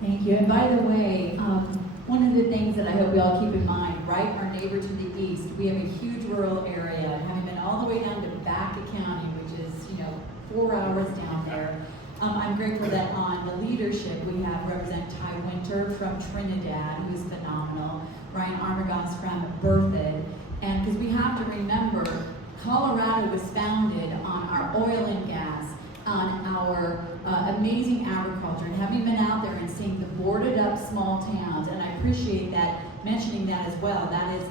Thank you. And by the way, one of the things that I hope we all keep in mind, right, our neighbor to the east, we have a huge rural area, having been all the way down to Baca County, which is, 4 hours down there. I'm grateful that on the leadership we have Representative Ty Winter from Trinidad, who's phenomenal, Brian Armagos from Berthoud, and because we have to remember, Colorado was founded on our oil and gas, on our amazing agriculture, and having been out there and seeing the boarded up small towns, and I appreciate that, mentioning that as well. That is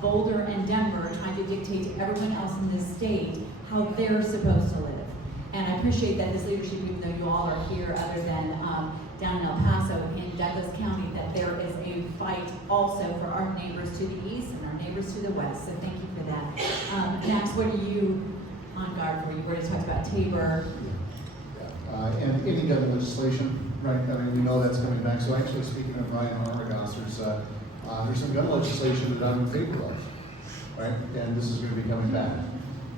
Boulder and Denver trying to dictate to everyone else in this state how they're supposed to live. And I appreciate that this leadership, even though you all are here other than down in El Paso, in Douglas County, that there is a fight also for our neighbors to the east and our neighbors to the west. So thank you for that. Max, what are you on guard for? You already talked about Tabor. And any gun legislation, right? I mean, we know that's coming back. So actually, speaking of Ryan Armagos, there's some gun legislation that I'm in favor of, right? And this is going to be coming back.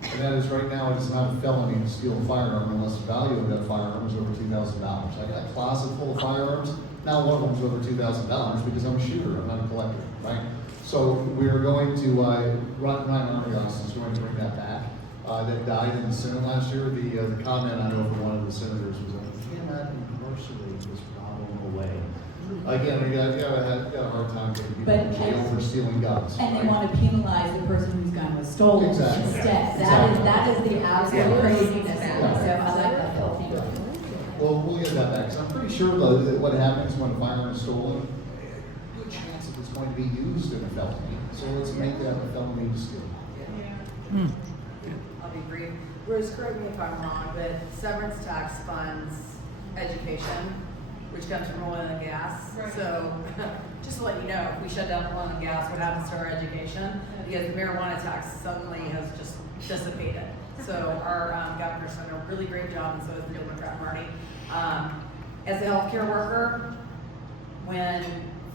And that is, right now, it's not a felony to steal a firearm unless the value of that firearm is over $2,000. I got a closet full of firearms. Now one of them is over $2,000 because I'm a shooter. I'm not a collector, right? So we are going to, Ryan Armagos is going to bring that back. That died in the Senate last year. The comment I know from one of the senators was, we cannot incarcerate this problem away. Again, we got a hard time getting people in jail for stealing guns. And right? they want to penalize the person whose gun was stolen Exactly. instead. Exactly. That is the absolute craziness. Yeah. So I like that, Phil. Thank you. Well, we'll get that back. Because I'm pretty sure, though, that what happens when a firearm is stolen, good chance that it's going to be used in a felony. So let's make that a felony to steal. I'll be brief. Rose, correct me if I'm wrong, but severance tax funds education, which comes from oil and gas. Right. So just to let you know, if we shut down oil and gas, what happens to our education? Because the marijuana tax suddenly has just dissipated. So our governor's done a really great job, and so has the Democrat Party. As a healthcare worker, when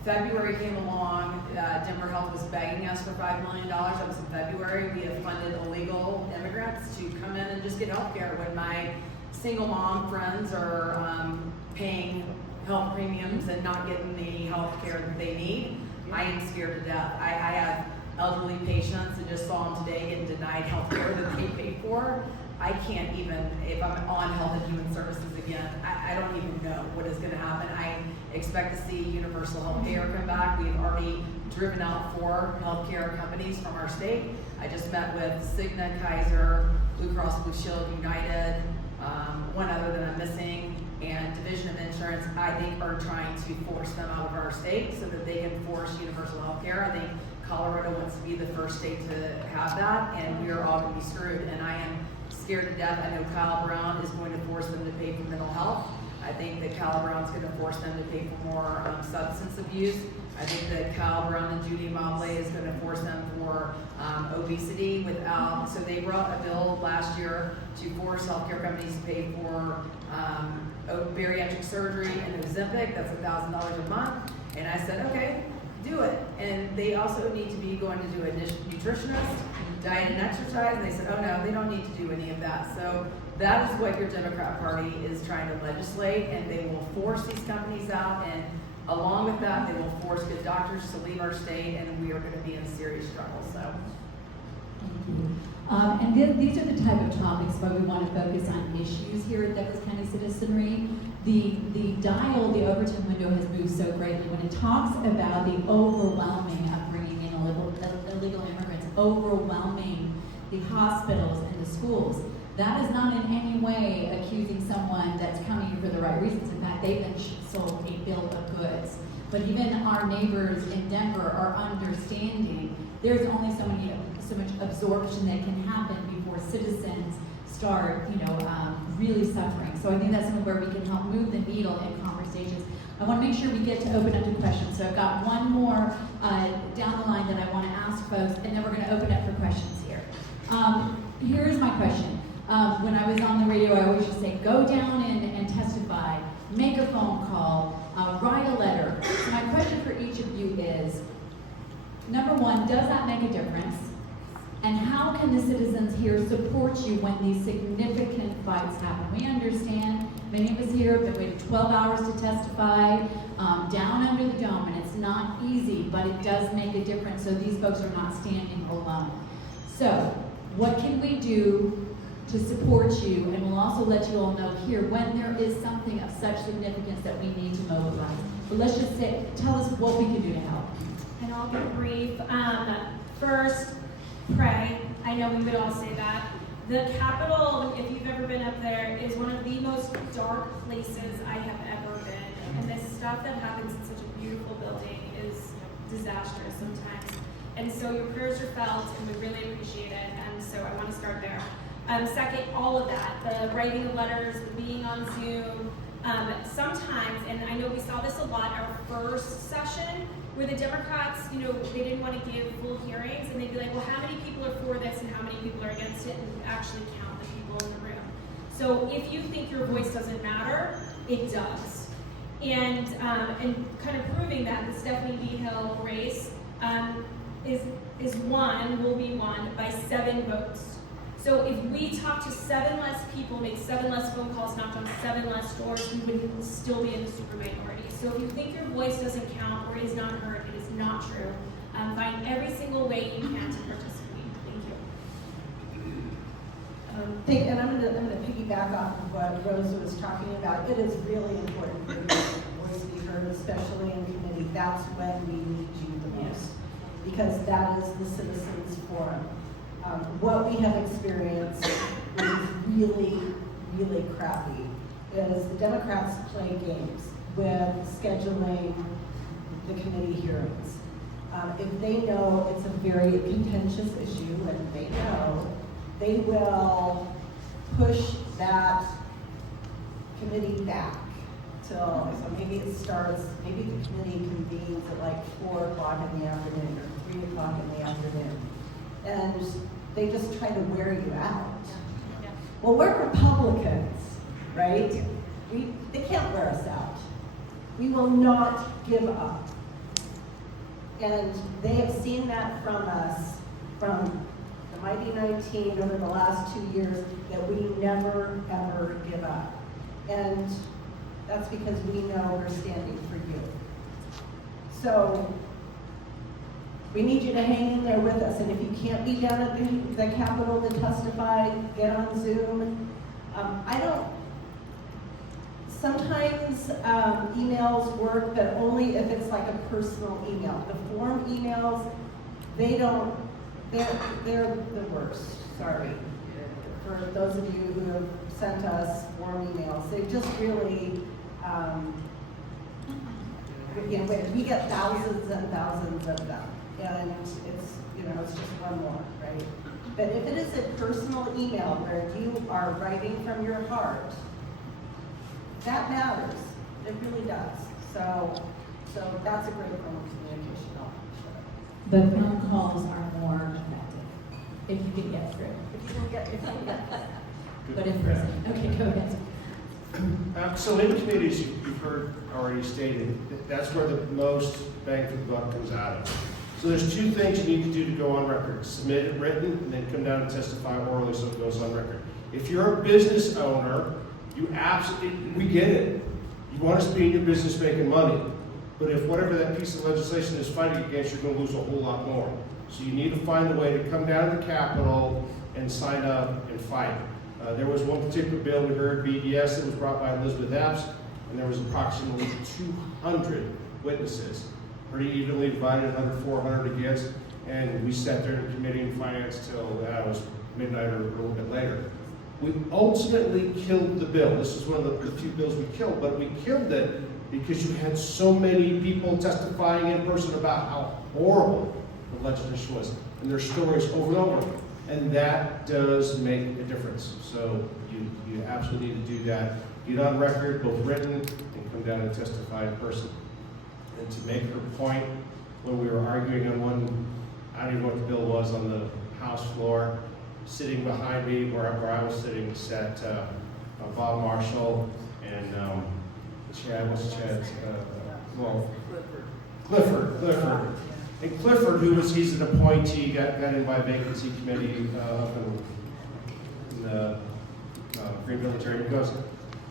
February came along, Denver Health was begging us for $5 million. That was in February. We have funded illegal immigrants to come in and just get health care when my single mom friends are paying health premiums and not getting the health care that they need. I am scared to death. I have elderly patients and just saw them today getting denied health care that they paid for. I can't even, if I'm on Health and Human Services again, I don't even know what is going to happen. I expect to see universal health care come back. We've already driven out 4 healthcare companies from our state. I just met with Cigna, Kaiser, Blue Cross Blue Shield, United, one other that I'm missing, and Division of Insurance, I think, are trying to force them out of our state so that they can force universal health care. I think Colorado wants to be the first state to have that, and we are all going to be screwed. And I am scared to death. I know Kyle Brown is going to force them to pay for mental health. I think that Kyle Brown's going to force them to pay for more substance abuse. I think that Kyle Brown and Judy Mobley is going to force them for obesity without, so they brought a bill last year to force healthcare companies to pay for bariatric surgery and Ozempic. That's $1,000 a month. And I said, okay, do it. And they also need to be going to do a nutritionist, diet and exercise. And they said, oh no, they don't need to do any of that. So that is what your Democrat Party is trying to legislate, and they will force these companies out, and along with that, they will force good doctors to leave our state, and we are going to be in serious trouble. So. Thank you. And these are the type of topics where we want to focus on issues here at Douglas County Citizenry. The dial, the Overton window has moved so greatly when it talks about the overwhelming of bringing in illegal immigrants, overwhelming the hospitals and the schools. That is not in any way accusing someone that's coming here for the right reasons. In fact, they've been sold a bill of goods. But even our neighbors in Denver are understanding there's only so much absorption that can happen before citizens start, really suffering. So I think that's something where we can help move the needle in conversations. I want to make sure we get to open up to questions. So I've got one more down the line that I want to ask folks, and then we're going to open up for questions here. Here's my question. When I was on the radio, I always just say, go down and testify, make a phone call, write a letter. So my question for each of you is, number one, does that make a difference? And how can the citizens here support you when these significant fights happen? We understand many of us here have been waiting 12 hours to testify down under the dome, and it's not easy, but it does make a difference, so these folks are not standing alone. So, what can we do to support you? And we'll also let you all know here when there is something of such significance that we need to mobilize. But let's just tell us what we can do to help. And I'll be brief. First, pray. I know we would all say that. The Capitol, if you've ever been up there, is one of the most dark places I have ever been. And the stuff that happens in such a beautiful building is disastrous sometimes. And so your prayers are felt, and we really appreciate it. And so I want to start there. Second, all of that, the writing of letters, the being on Zoom. Sometimes, and I know we saw this a lot our first session, where the Democrats, they didn't want to give full hearings, and they'd be like, well, how many people are for this and how many people are against it, and actually count the people in the room. So if you think your voice doesn't matter, it does. And kind of proving that the Stephanie B. Hill race will be won by 7 votes. So if we talk to 7 less people, make 7 less phone calls, knocked on 7 less doors, we would still be in the super minority. So if you think your voice doesn't count or is not heard, it is not true. Find every single way you can to participate. Thank you. And I'm gonna piggyback off of what Rosa was talking about. It is really important for your voice to be heard, especially in committee. That's when we need you the most, because that is the citizens' forum. What we have experienced is really, really crappy. Is the Democrats play games with scheduling the committee hearings. If they know it's a very contentious issue, and they know, they will push that committee back till, so maybe it starts, maybe the committee convenes at like 4 o'clock in the afternoon or 3 o'clock in the afternoon. And they just try to wear you out. Yeah. Well, we're Republicans, right? They can't wear us out. We will not give up. And they have seen that from us, from the Mighty 19 over the last 2 years, that we never, ever give up. And that's because we know we're standing for you. So, we need you to hang in there with us, and if you can't be down at the Capitol to testify, get on Zoom. Sometimes emails work, but only if it's like a personal email. The form emails, they're the worst, sorry. For those of you who have sent us form emails, they just really, we get thousands and thousands of them. And it's just one more, right? But if it is a personal email where you are writing from your heart, that matters. It really does. So that's a great form of communication. The phone calls are more effective if you can get through. If you get But in person. Okay, go ahead. So in committees, you've heard already stated, that's where the most bang for the buck comes out of. So there's 2 things you need to do to go on record. Submit it written, and then come down and testify orally so it goes on record. If you're a business owner, we get it. You want us to be in your business making money. But if whatever that piece of legislation is fighting against, you're going to lose a whole lot more. So you need to find a way to come down to the Capitol and sign up and fight. There was one particular bill we heard, BDS, that was brought by Elizabeth Epps, and there was approximately 200 witnesses. Pretty evenly divided, another 400 against, and we sat there in committee and finance till it was midnight or a little bit later. We ultimately killed the bill. This is one of the few bills we killed, but we killed it because you had so many people testifying in person about how horrible the legislation was, and their stories over and over. And that does make a difference. So you absolutely need to do that. Get on record, both written, and come down and testify in person. And to make her point, when we were arguing on one, I don't even know what the bill was, on the House floor, sitting behind me, where I was sitting, sat Bob Marshall and Chad, what's Chad's? Clifford. And Clifford, he's an appointee, got in by vacancy committee up in the Green Military. He goes,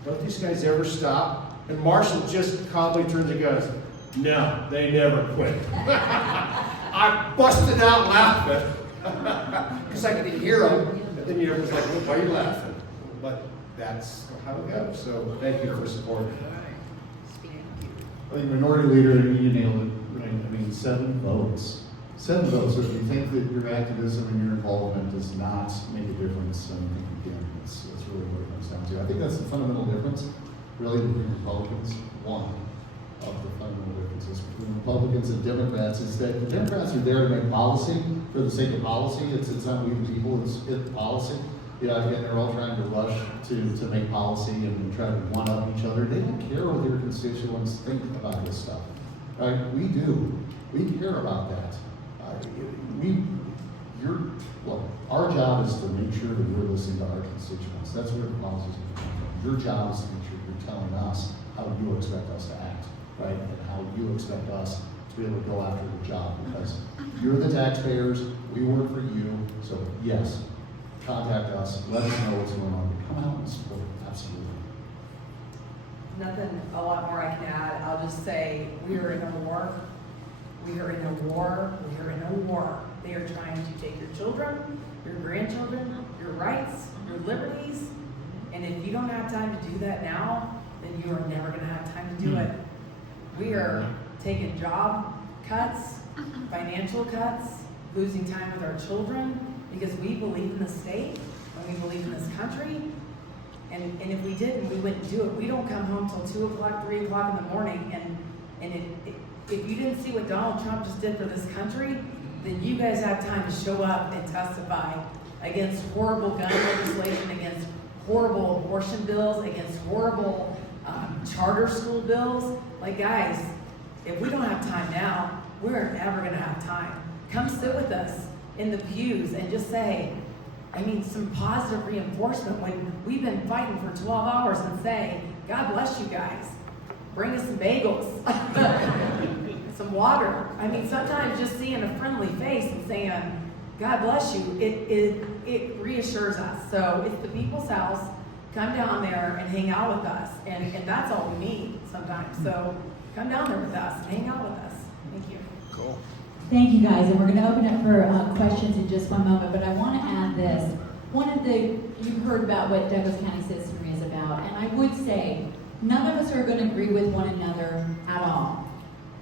don't these guys ever stop? And Marshall just calmly turns and goes, no, they never quit. I busted out laughing because I could hear them. And then was like, well, why are you laughing? But that's how it goes. So thank you for supporting. I think Minority Leader, you nailed it, right? I mean, 7 votes. 7 votes. So if you think that your activism and your involvement does not make a difference, I think again, that's really what it comes down to. I think that's the fundamental difference, really, between Republicans. One of the fundamental differences between Republicans and Democrats is that the Democrats are there to make policy for the sake of policy. It's not we the people, it's policy. Yeah, again, they're all trying to rush to make policy and try to one-up each other. They don't care what their constituents think about this stuff, right? We do. We care about that. Our job is to make sure that we're listening to our constituents. That's where the policies are coming from. Your job is to make sure you're telling us how you expect us to act, right? And how you expect us to be able to go after the job, because you're the taxpayers, we work for you, so yes, contact us, let us know what's going on, come out and support it, absolutely. Nothing a lot more I can add. I'll just say we are in a war. We are in a war. We are in a war. They are trying to take your children, your grandchildren, your rights, your liberties. And if you don't have time to do that now, then you are never going to have time to do it. We are taking job cuts, financial cuts, losing time with our children because we believe in the state and we believe in this country. And if we didn't, we wouldn't do it. We don't come home till 2 o'clock, 3 o'clock in the morning. And if you didn't see what Donald Trump just did for this country, then you guys have time to show up and testify against horrible gun legislation, against horrible abortion bills, against horrible charter school bills. Like, guys, if we don't have time now, we're never going to have time. Come sit with us in the pews and just say, some positive reinforcement when we've been fighting for 12 hours and say, God bless you guys. Bring us some bagels, some water. Sometimes just seeing a friendly face and saying, God bless you, it reassures us. So it's the people's house. Come down there and hang out with us. And that's all we need sometimes. So come down there with us and hang out with us. Thank you. Cool. Thank you, guys, and we're going to open up for questions in just one moment, but I want to add this. You've heard about what Douglas County Citizenry is about, and I would say none of us are going to agree with one another at all.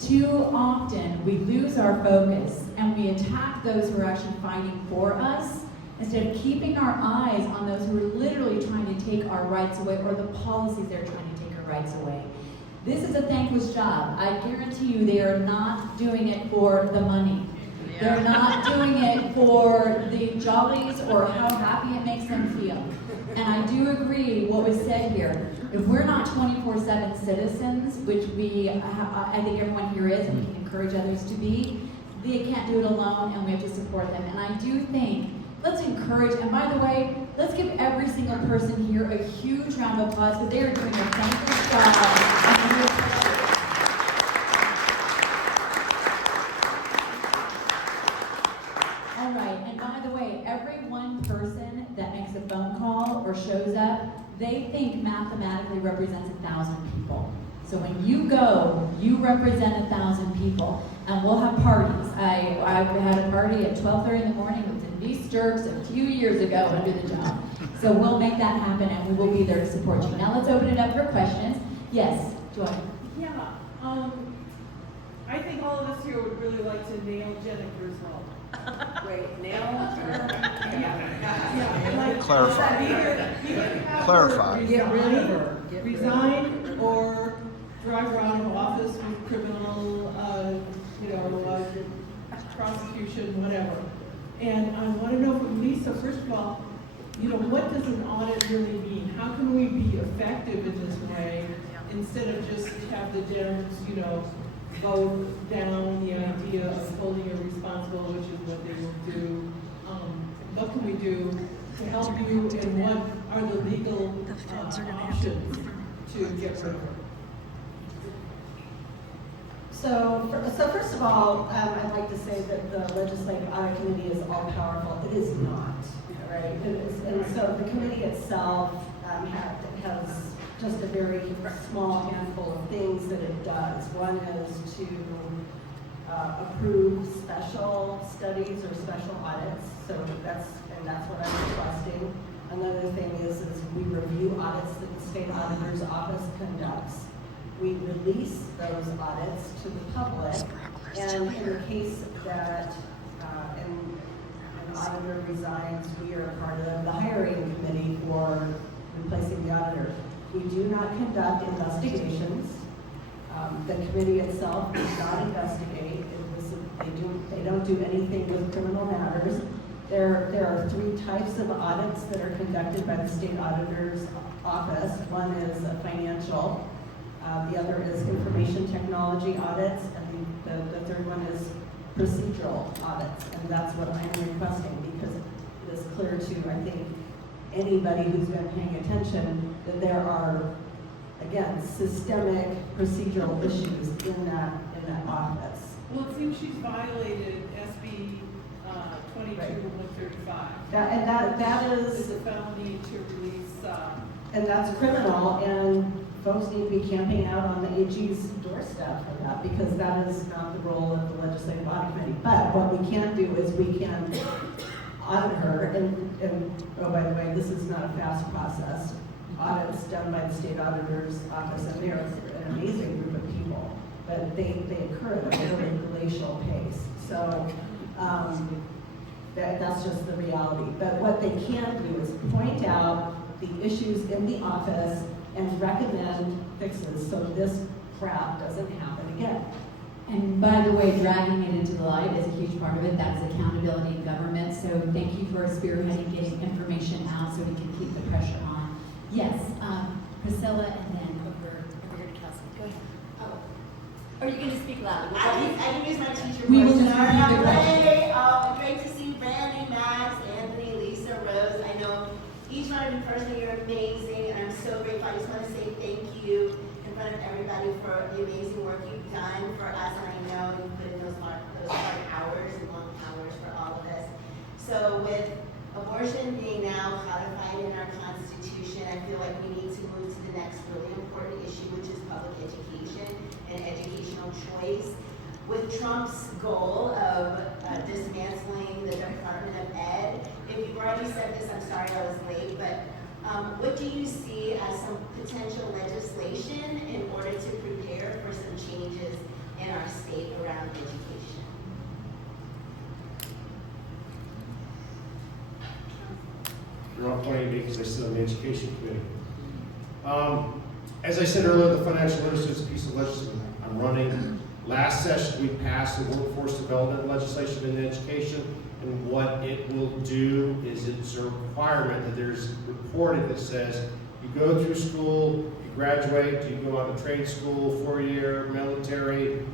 Too often, we lose our focus and we attack those who are actually fighting for us instead of keeping our eyes on those who are literally trying to take our rights away or the policies they're trying to take our rights away. This is a thankless job. I guarantee you they are not doing it for the money. They're not doing it for the jollies or how happy it makes them feel. And I do agree what was said here. If we're not 24/7 citizens, which I think everyone here is, and we can encourage others to be, they can't do it alone, and we have to support them. And I do think, let's encourage, and by the way, let's give every single person here a huge round of applause because they are doing a thankless job. All right, and by the way, every one person that makes a phone call or shows up, they think mathematically represents 1,000 people. So when you go, you represent 1,000 people, and we'll have parties. I had a party at 12:30 in the morning with Denise Sturks a few years ago under the job. So we'll make that happen, and we will be there to support you. Now let's open it up for questions. Yes, Joy. Yeah, I think all of us here would really like to nail Jennifer's role. Wait, nail? Yeah. Like, Clarify. either have Clarify. her Get rid of her. resign or drive her out of office with criminal, prosecution, whatever. And I want to know from Lisa, first of all, what does an audit really mean? How can we be effective in this way instead of just have the Dems, vote down the idea of holding her responsible, which is what they will do. What can we do to help you, and what are the legal options to get rid of her? So first of all, I'd like to say that the Legislative Audit Committee is all powerful. It is not, right? It is, and so the committee itself has just a very small handful of things that it does. One is to approve special studies or special audits. So that's what I'm requesting. Another thing is we review audits that the state auditor's office conducts. We release those audits to the public, and in the case that an auditor resigns, we are part of the hiring committee for replacing the auditor. We do not conduct investigations. The committee itself does not investigate. They don't do anything with criminal matters. There are 3 types of audits that are conducted by the state auditor's office. One is a financial. The other is information technology audits, and the third one is procedural audits, and that's what I'm requesting because it is clear to, I think, anybody who's been paying attention that there are, again, systemic procedural issues in that office. Well, it seems she's violated SB 22-135. That It's is, a felony to release, and that's criminal, and folks need to be camping out on the AG's doorstep for that, because that is not the role of the Legislative Audit Committee. But what we can do is we can audit her, and oh, by the way, this is not a fast process. Audits done by the state auditor's office, and they're an amazing group of people, but they occur at a very glacial pace. So that's just the reality. But what they can do is point out the issues in the office and recommend fixes so this crap doesn't happen again. And by the way, dragging it into the light is a huge part of it. That is accountability in government. So thank you for spearheading getting information out so we can keep the pressure on. Yes, Priscilla, and then over here to Kelsey. Go ahead. Oh, Or you can just speak loudly. I can use my teacher We will voice. just repeat the question. Great to see Brandi, Max, Anthony, Lisa, Rose. I know each one of you personally, you're amazing, and I'm so grateful. I just want to say thank you in front of everybody for the amazing work you've done for us, and I know you put in those hard hours and long hours for all of this. So with abortion being now codified in our Constitution, I feel like we need to move to the next really important issue, which is public education and educational choice. With Trump's goal of dismantling the Department of Ed, if you've already said this, I'm sorry I was late, but what do you see as some potential legislation in order to prepare for some changes in our state around education? You're all pointing at me because I sit on the education committee. As I said earlier, the financial literacy is a piece of legislation I'm running. Last session, we passed the workforce development legislation in education, and what it will do is it's a requirement that there's reported that says you go through school, you graduate, you go out to trade school, 4-year, military,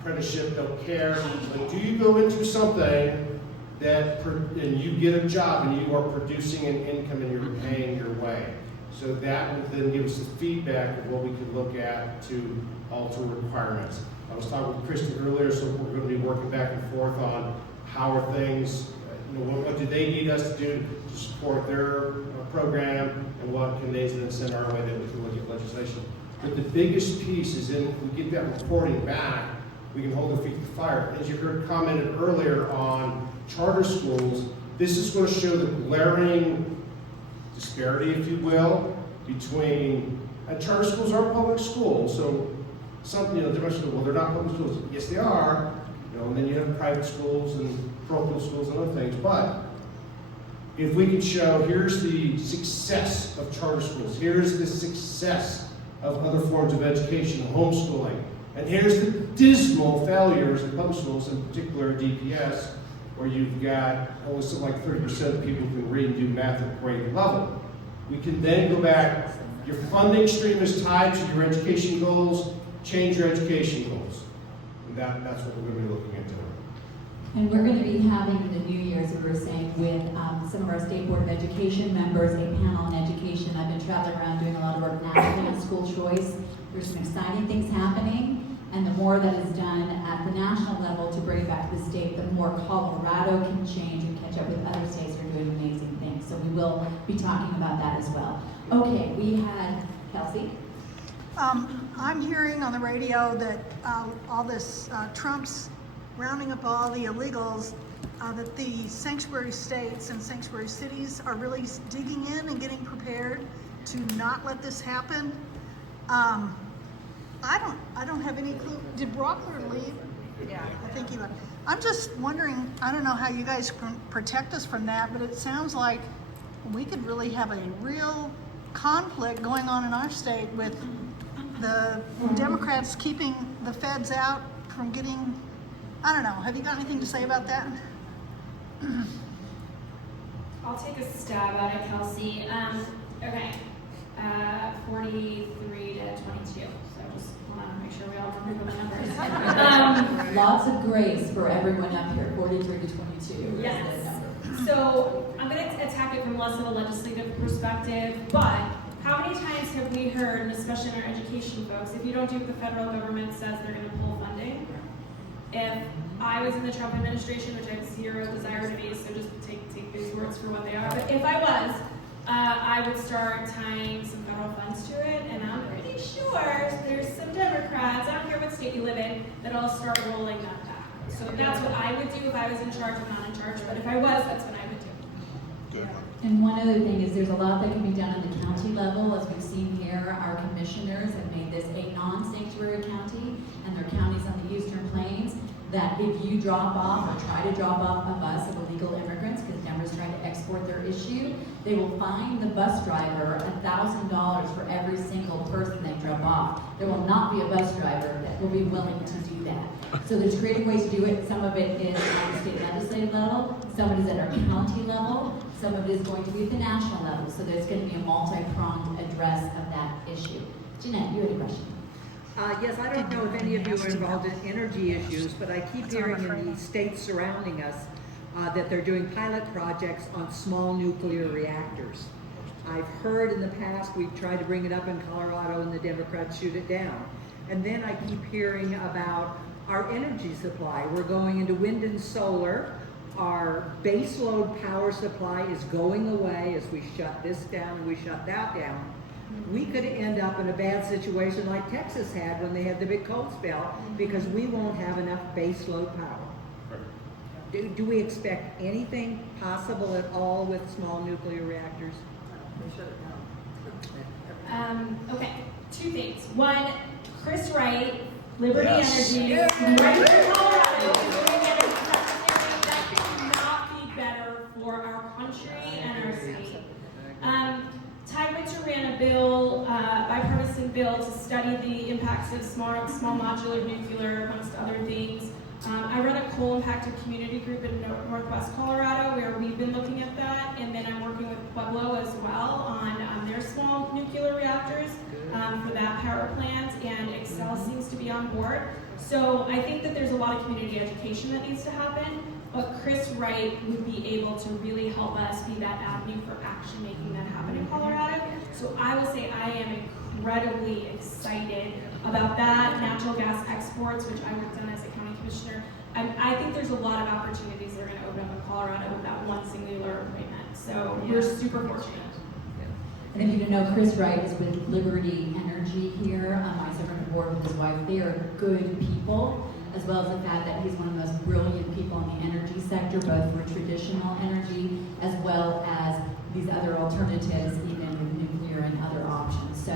apprenticeship, don't care, but do you go into something and you get a job and you are producing an income and you're paying your way. So that will then give us the feedback of what we could look at to alter requirements. I was talking with Kristen earlier, so we're going to be working back and forth on how are things, what do they need us to do to support their program, and what can they then send our way that we can look at legislation. But the biggest piece is if we get that reporting back, we can hold their feet to the fire. As you heard commented earlier on charter schools, this is going to show the glaring disparity, if you will, between, and charter schools are public schools, so some, they might say, well, they're not public schools. Yes, they are, and then you have private schools and parochial schools and other things, but if we could show, here's the success of charter schools, here's the success of other forms of education, homeschooling, and here's the dismal failures in public schools, in particular DPS, where you've got only something like 30% of people who can read and do math at grade level. We can then go back, your funding stream is tied to your education goals, change your education goals. And that's what we're going to be looking into. And we're going to be having in the New Year's, we were saying, with some of our State Board of Education members, a panel on education. I've been traveling around doing a lot of work nationally on school choice. There's some exciting things happening. And the more that is done at the national level to bring it back to the state, the more Colorado can change and catch up with other states that are doing amazing things. So we will be talking about that as well. Okay, we had Kelsey. I'm hearing on the radio that all this Trump's rounding up all the illegals, that the sanctuary states and sanctuary cities are really digging in and getting prepared to not let this happen. I don't have any clue. Did Brockler leave? Yeah, I think he left. I'm just wondering, I don't know how you guys can protect us from that, but it sounds like we could really have a real conflict going on in our state with the Democrats keeping the feds out from getting, I don't know, have you got anything to say about that? I'll take a stab at it, Kelsey. Okay, 43 to 22. So just want to make sure we all remember the numbers. Lots of grace for everyone up here, 43 to 22. Yes. Is the number. So I'm going to attack it from less of a legislative perspective, but how many times have we heard, and especially in our education folks, if you don't do what the federal government says, they're going to pull funding? If I was in the Trump administration, which I have zero desire to be, so just take these words for what they are, but if I was, I would start tying some federal funds to it, and I'm pretty sure there's some Democrats, I don't care what state you live in, that'll start rolling that back. So that's what I would do if I was in charge. I'm not in charge, but if I was, that's what I would do. And one other thing is there's a lot that can be done on the county level. As we've seen here, our commissioners have made this a non-sanctuary county, and there are counties on the Eastern Plains that if you drop off or try to drop off a bus of illegal immigrants, because Denver's trying to export their issue, they will fine the bus driver $1,000 for every single person they drop off. There will not be a bus driver that will be willing to do that. So there's creative ways to do it. Some of it is at the state legislative level, some of it is at our county level, some of it is going to be at the national level. So there's going to be a multi-pronged address of that issue. Jeanette, you had a question. Yes, I don't know if any of you are involved in energy issues, but I keep hearing in the states surrounding us that they're doing pilot projects on small nuclear reactors. I've heard in the past, we've tried to bring it up in Colorado and the Democrats shoot it down. And then I keep hearing about our energy supply. We're going into wind and solar. Our baseload power supply is going away as we shut this down and we shut that down. We could end up in a bad situation like Texas had when they had the big cold spell because we won't have enough baseload power. Do we expect anything possible at all with small nuclear reactors? Okay, two things. One, Chris Wright, Liberty Yes. Energy, right here in Colorado, is doing energy necessary that cannot be better for our country and our state. Ty Winter ran a bill, bipartisan bill, to study the impacts of small modular nuclear, amongst other things. I run a coal-impacted community group in Northwest Colorado where we've been looking at that, and then I'm working with Pueblo as well on their small nuclear reactors for that power plant, and Excel seems to be on board. So I think that there's a lot of community education that needs to happen, but Chris Wright would be able to really help us be that avenue for action making that happen in Colorado. So I will say I am incredibly excited about that, natural gas exports, which I worked on as a county commissioner. I think there's a lot of opportunities that are going to open up in Colorado with that one singular appointment. So we're super fortunate. And if you don't know, Chris Wright is with Liberty Energy here. I serve on the board with his wife. They are good people, as well as the fact that he's one of the most brilliant people in the energy sector, both for traditional energy as well as these other alternatives, even with nuclear and other options. So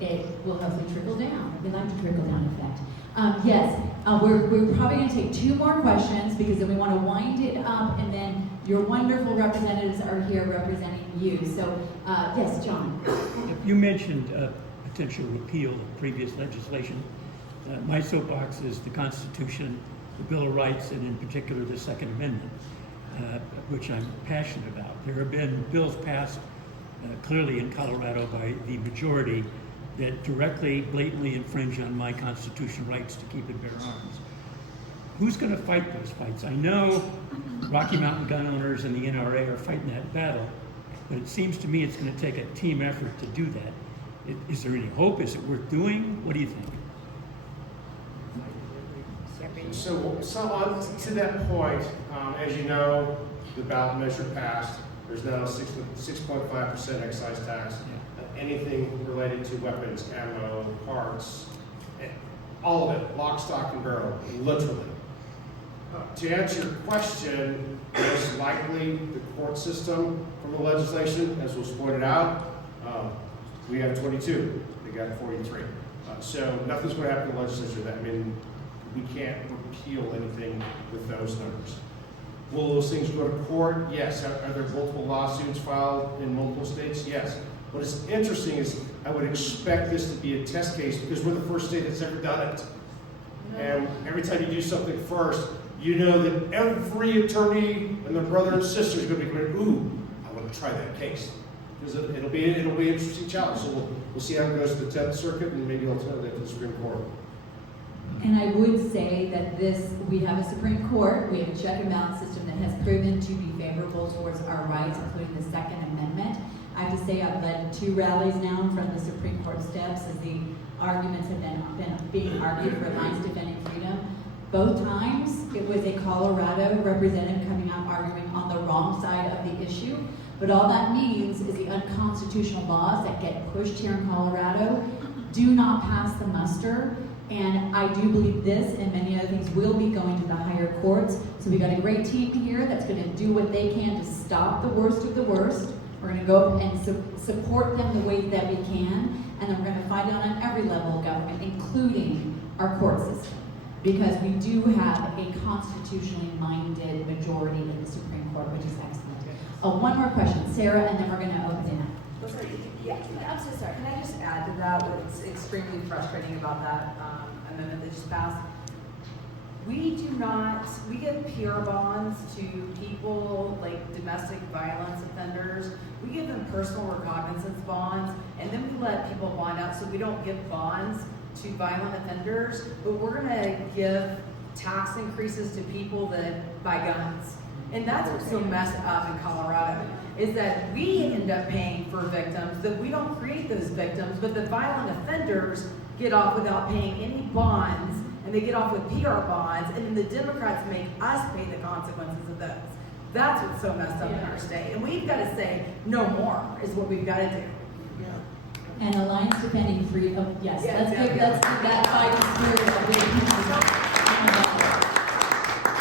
it will hopefully trickle down. We like the trickle down effect. Yes, we're probably going to take two more questions because then we want to wind it up, and then your wonderful representatives are here representing you. So yes, John. You mentioned potential repeal of previous legislation. My soapbox is the Constitution, the Bill of Rights, and in particular the Second Amendment, which I'm passionate about. There have been bills passed clearly in Colorado by the majority that directly, blatantly infringe on my constitutional rights to keep and bear arms. Who's going to fight those fights? I know Rocky Mountain gun owners and the NRA are fighting that battle, but it seems to me it's going to take a team effort to do that. Is there any hope? Is it worth doing? What do you think? So on to that point, as you know, the ballot measure passed. There's now a 6.5% excise tax. Anything related to weapons, ammo, parts, all of it, lock, stock, and barrel, literally. To answer your question, most likely the court system from the legislation, as was pointed out, we have 22. They got 43. So nothing's going to happen in the legislature. That, I mean, we can't repeal anything with those numbers. Will those things go to court? Yes. Are there multiple lawsuits filed in multiple states? Yes. What is interesting is I would expect this to be a test case because we're the first state that's ever done it. And every time you do something first, you know that every attorney and their brother and sister is going to be going, ooh, I want to try that case. Because it'll be an interesting challenge. So we'll see how it goes to the 10th Circuit and maybe ultimately to the Supreme Court. And I would say that we have a Supreme Court, we have a check and balance system that has proven to be favorable towards our rights, including the Second Amendment. I have to say I've led 2 rallies now from the Supreme Court steps as the arguments have been being argued for Alliance Defending Freedom. Both times it was a Colorado representative coming out arguing on the wrong side of the issue. But all that means is the unconstitutional laws that get pushed here in Colorado do not pass the muster. And I do believe this and many other things will be going to the higher courts. So we've got a great team here that's going to do what they can to stop the worst of the worst. We're going to go and support them the way that we can. And then we're going to fight it on every level of government, including our court system. Because we do have a constitutionally minded majority in the Supreme Court, which is excellent. One more question, Sarah, and then we're going to open it up. Oh, sorry. Yeah, I'm so sorry. Can I just add to that what's extremely frustrating about that amendment that just passed? We give PR bonds to people like domestic violence offenders. We give them personal recognizance bonds, and then we let people bond out, so we don't give bonds to violent offenders, but we're gonna give tax increases to people that buy guns. And that's what's so messed up in Colorado, is that we end up paying for victims, that we don't create those victims, but the violent offenders get off without paying any bonds, and they get off with PR bonds, and then the Democrats make us pay the consequences of those. That's what's so messed up in our state. And we've got to say, no more is what we've got to do. And Alliance Defending Freedom, yes, let's give that fighting spirit a big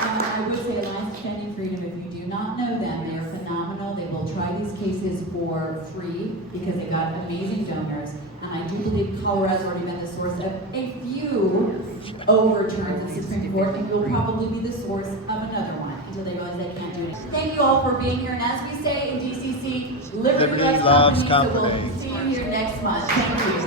I would say Alliance Defending Freedom, if you do not know them, they are phenomenal. They will try these cases for free because they got amazing donors. And I do believe Colorado's already been the source of a few overturns in the Supreme Court, and will probably be the source of another one until they realize they can't do it. Thank you all for being here, and as we say in DCC, liberty loves company, so we'll see you here next month. Thank you.